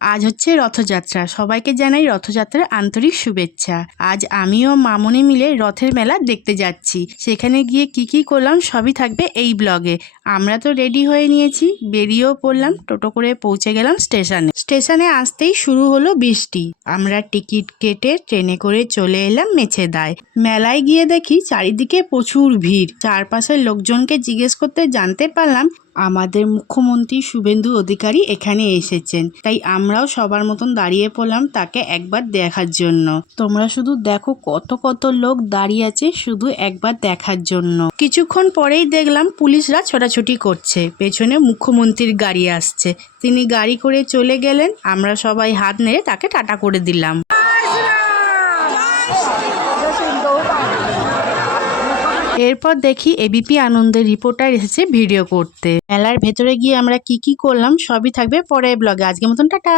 আজ হচ্ছে রথযাত্রা। সবাইকে জানাই রথযাত্রার আন্তরিক শুভেচ্ছা। আজ আমি ও মামনি মিলে রথের মেলা দেখতে যাচ্ছি। সেখানে গিয়ে কি কি করলাম সবই থাকবে এই ব্লগে। আমরা তো রেডি হয়ে নিয়েছি, বেরিয়েও পড়লাম। টোটো করে পৌঁছে গেলাম স্টেশনে। স্টেশনে আসতেই শুরু হলো বৃষ্টি। আমরা টিকিট কেটে ট্রেনে করে চলে এলাম মেছেদায়। মেলায় গিয়ে দেখি চারিদিকে প্রচুর ভিড়। চারপাশের লোকজনকে জিজ্ঞেস করতে জানতে পারলাম আমাদের মুখ্যমন্ত্রী শুভেন্দু অধিকারী এখানে এসেছেন। তাই আমরাও সবার মতন দাঁড়িয়ে পড়লাম তাকে একবার দেখার জন্য। তোমরা শুধু দেখো কত কত লোক দাঁড়িয়ে আছে শুধু একবার দেখার জন্য। কিছুক্ষণ পরেই দেখলাম পুলিশরা ছোটাছুটি করছে, পেছনে মুখ্যমন্ত্রীর গাড়ি আসছে। তিনি গাড়ি করে চলে গেলেন, আমরা সবাই হাত নেড়ে তাকে টাটা করে দিলাম। এরপর দেখি এবিপি আনন্দের রিপোর্টার এসেছে ভিডিও করতে। মেলার ভেতরে গিয়ে আমরা কি কি করলাম সবই থাকবে পরের ব্লগে। আজকের মতন টাটা।